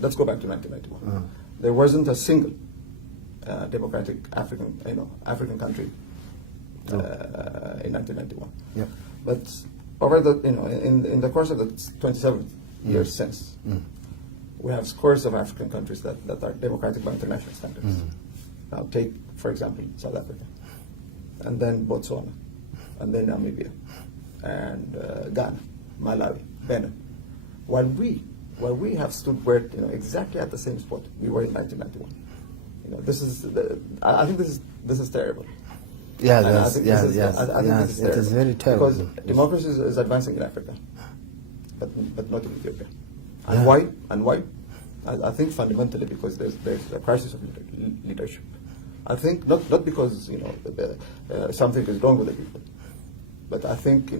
let's go back to 1991. There wasn't a single democratic African country in 1991. Yep. But over the in the course of the 27 years since, we have scores of African countries that are democratic by international standards. Now take, for example, South Africa, and then Botswana, and then Namibia, and Ghana, Malawi, Benin. While we have stood where exactly at the same spot we were in 1991. I think this is terrible. Yeah, I think this is it is very terrible. Because democracy is advancing in Africa, but not in Ethiopia. And why? And why? I think fundamentally because there's a crisis of leadership. I think not because something is wrong with the people, but I think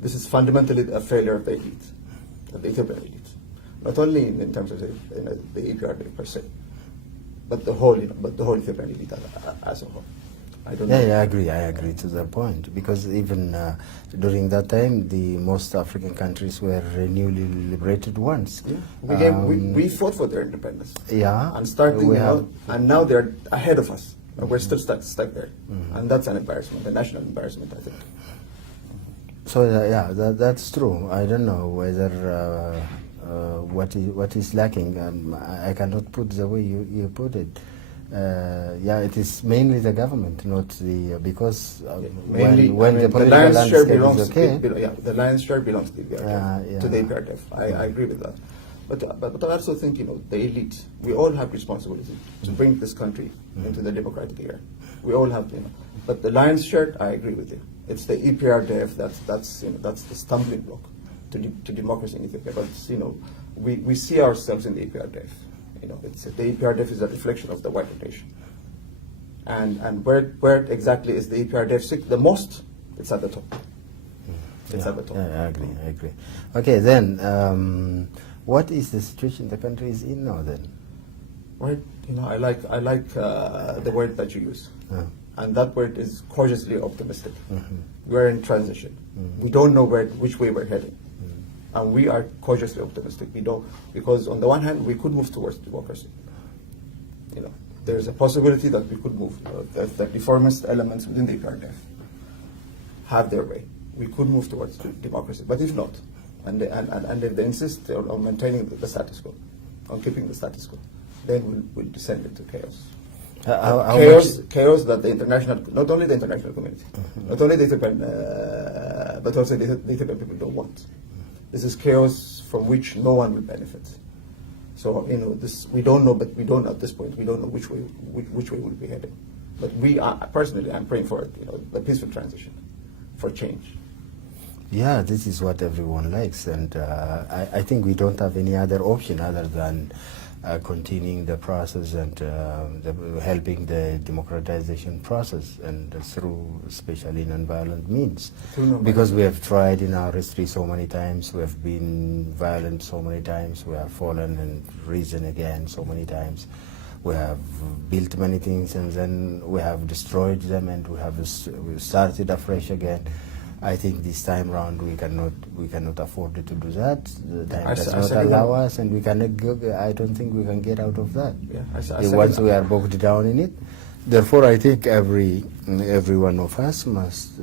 this is fundamentally a failure of the elite, of the Ethiopian elite. Not only in terms of the EPRD per se, but the whole Ethiopian elite as a whole. I don't know. I agree to that point, because even during that time, the most African countries were newly liberated ones. Yeah. We fought for their independence. Yeah. And starting and now they're ahead of us. And we're still stuck there. And that's an embarrassment, a national embarrassment, I think. So that's true. I don't know whether what is lacking. I cannot put the way you put it. It is mainly the government, not the because mainly when the political lion's share belongs is okay. The lion's share belongs to the EPRDF. I agree with that. But I also think the elite. We all have responsibility to bring this country into the democratic era. We all have But the lion's share, I agree with you. It's the EPRDF that's the stumbling block to democracy in Ethiopia. But we see ourselves in the EPRDF. The EPRDF is a reflection of the wider nation. And where exactly is the EPRDF sick the most? It's at the top. It's at the top. I agree. Okay, then what is the situation the country is in now then? Right. I like the word that you use. And that word is cautiously optimistic. We're in transition. We don't know which way we're heading. And we are cautiously optimistic. We don't, because on the one hand, we could move towards democracy. There's a possibility that we could move. The reformist elements within the EPRDF have their way. We could move towards democracy. But if not, and if they insist on maintaining the status quo, on keeping the status quo, then we'll descend into chaos. Chaos that the international, not only the international community, not only the Ethiopian, but also the Ethiopian people don't want. This is chaos from which no one will benefit. So this we don't know, but we don't at this point. We don't know which way we'll be heading. But personally, I'm praying for a peaceful transition, for change. Yeah, this is what everyone likes, and I think we don't have any other option other than continuing the process and helping the democratization process, and through especially non-violent means. Because we have tried in our history so many times, we have been violent so many times, we have fallen and risen again so many times. We have built many things and then we have destroyed them, and we started afresh again. I think this time round we cannot afford to do that. The time does not allow us, and we cannot go. I don't think we can get out of that. Once we are bogged down in it. Therefore, I think every one of us must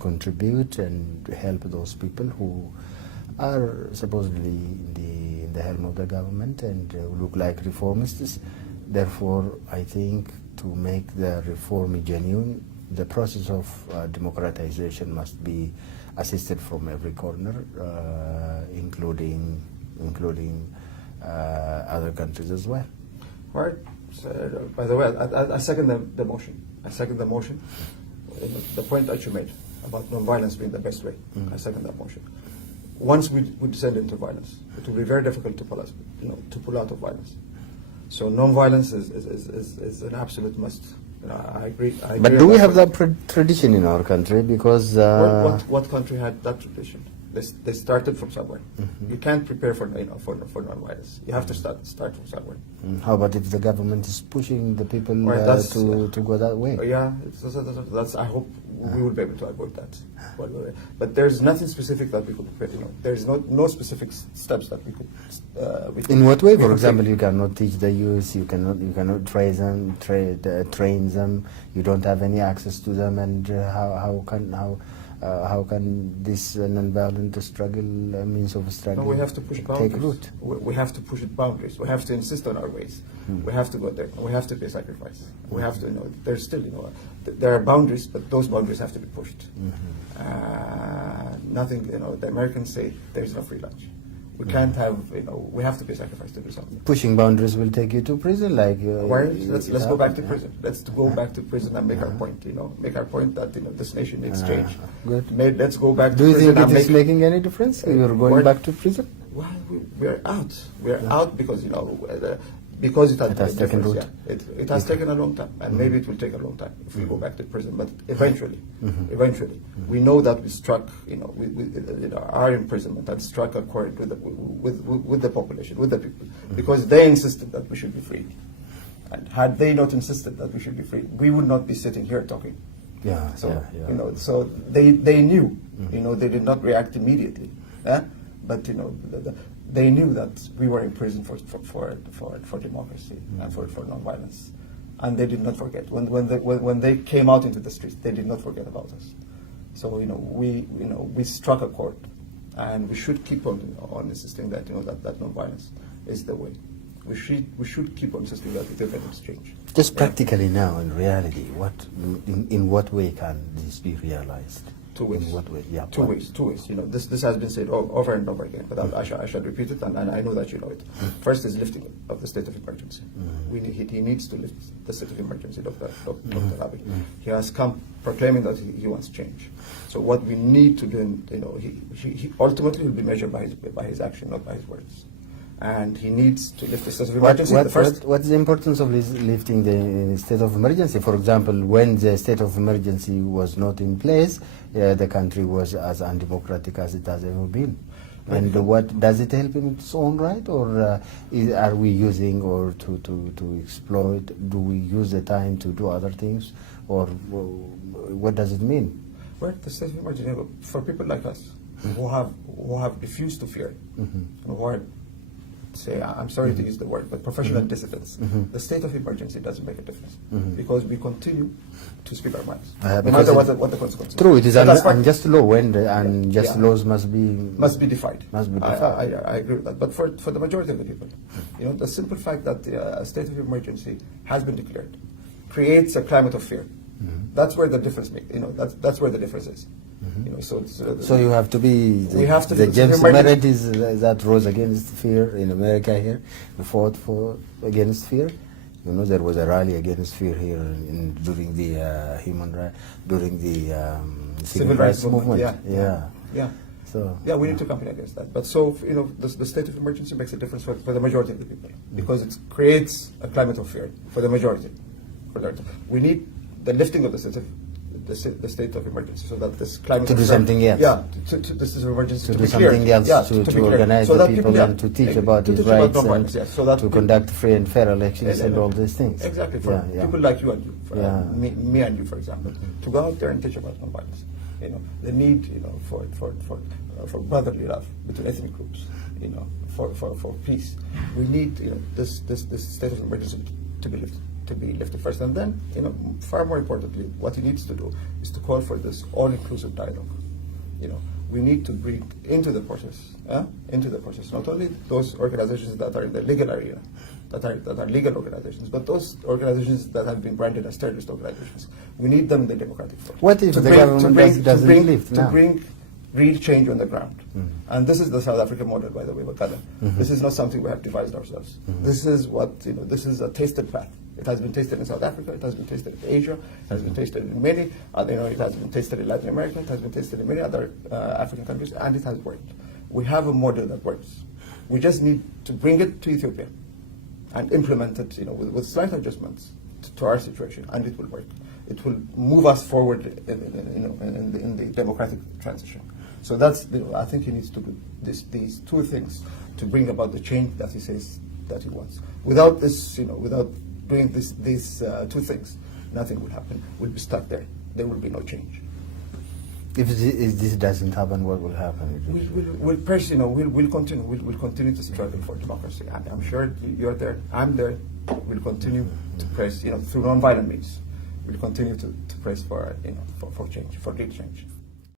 contribute and help those people who are supposedly in the helm of the government and look like reformists. Therefore, I think to make the reform genuine, the process of democratization must be assisted from every corner, including other countries as well. Right. So, by the way, I second the motion. I second the motion. The point that you made about non-violence being the best way. I second that motion. Once we descend into violence, it will be very difficult to pull out of violence. So non-violence is an absolute must. I agree. But do we have that tradition in our country? Because what country had that tradition? They started from somewhere. You can't prepare for non-violence. You have to start from somewhere. How about if the government is pushing the people to go that way? Yeah, that's. I hope we will be able to avoid that. But there's nothing specific that we could. There's no specific steps that we could. In what way? For example, you cannot teach the youth. You cannot train them. You don't have any access to them, and how can this non-violent struggle, means of struggle, we have to push boundaries. Take root? We have to push it boundaries. We have to insist on our ways. We have to go there. We have to pay sacrifice. We have to there's still there are boundaries, but those boundaries have to be pushed. Nothing. The Americans say there's no free lunch. We can't have, we have to pay sacrifice to do something. Pushing boundaries will take you to prison, like... let's go back to prison. Let's go back to prison and make our point, make our point that, this nation needs change. Good. Let's go back to prison. Do you think it is making any difference? You're going back to prison? Well, we're out. We're out because, because it has taken root. Yeah. It has taken a long time, and maybe it will take a long time if we go back to prison. But eventually, we know that we struck, our imprisonment had struck a chord with the population, with the people, because they insisted that we should be free. And had they not insisted that we should be free, we would not be sitting here talking. So they knew, they did not react immediately, but they knew that we were in prison for democracy and for nonviolence, and they did not forget. When they came out into the streets, they did not forget about us. So we struck a chord, and we should keep on insisting that that nonviolence is the way. We should keep on insisting that Ethiopia needs change. Just practically now, in reality, in what way can this be realized? Two ways. In what way? Yeah. Two ways. This has been said over and over again, but I shall repeat it, and I know that you know it. First is lifting of the state of emergency. He needs to lift the state of emergency, Dr. Abiy. He has come proclaiming that he wants change. So what we need to do, he ultimately will be measured by his action, not by his words. And he needs to lift the state of emergency. What's the importance of lifting the state of emergency? For example, when the state of emergency was not in place, the country was as undemocratic as it has ever been. And what does it help in its own right, or are we using or to exploit? Do we use the time to do other things, or what does it mean? Well, the state of emergency for people like us who have refused to fear, and who are, say, I'm sorry to use the word, but professional dissidents, the state of emergency doesn't make a difference because we continue to speak our minds, no matter what the consequences. True, it is an unjust law, and unjust laws must be defied. I agree with that. But for the majority of the people, the simple fact that a state of emergency has been declared creates a climate of fear. That's where the difference that's where the difference is. So you have to be the James Meredith that rose against fear in America here, fought against fear. There was a rally against fear here during the civil rights movement. We need to campaign against that. But the state of emergency makes a difference for the majority of the people because it creates a climate of fear for the majority. We need the lifting of the state of emergency, so that this climate to do something else. This is emergency to do something else, to organize the people and to teach about his rights and to conduct free and fair elections and all these things. Exactly, for people like you and you, me and you, for example, to go out there and teach about non-violence. The need, for brotherly love between ethnic groups, for peace. We need, this state of emergency to be lifted first, and then, far more importantly, what he needs to do is to call for this all-inclusive dialogue. We need to bring into the process not only those organizations that are in the legal area, that are legal organizations, but those organizations that have been branded as terrorist organizations. We need them in the democratic form. What if the government doesn't lift now? To bring real change on the ground. And this is the South African model, by the way, Bekele. This is not something we have devised ourselves. This is this is a tasted path. It has been tasted in South Africa, it has been tasted in Asia, it has been tasted in many, it has been tasted in Latin America, it has been tasted in many other African countries, and it has worked. We have a model that works. We just need to bring it to Ethiopia and implement it, with slight adjustments to our situation, and it will work. It will move us forward in the democratic transition. So I think he needs to do these two things to bring about the change that he says that he wants. Without this, without doing these two things, nothing will happen. We'll be stuck there. There will be no change. If this doesn't happen, what will happen? We'll continue. We'll continue to struggle for democracy. I'm sure you're there. I'm there. We'll continue to press, through non-violent means. We'll continue to press for change, for real change.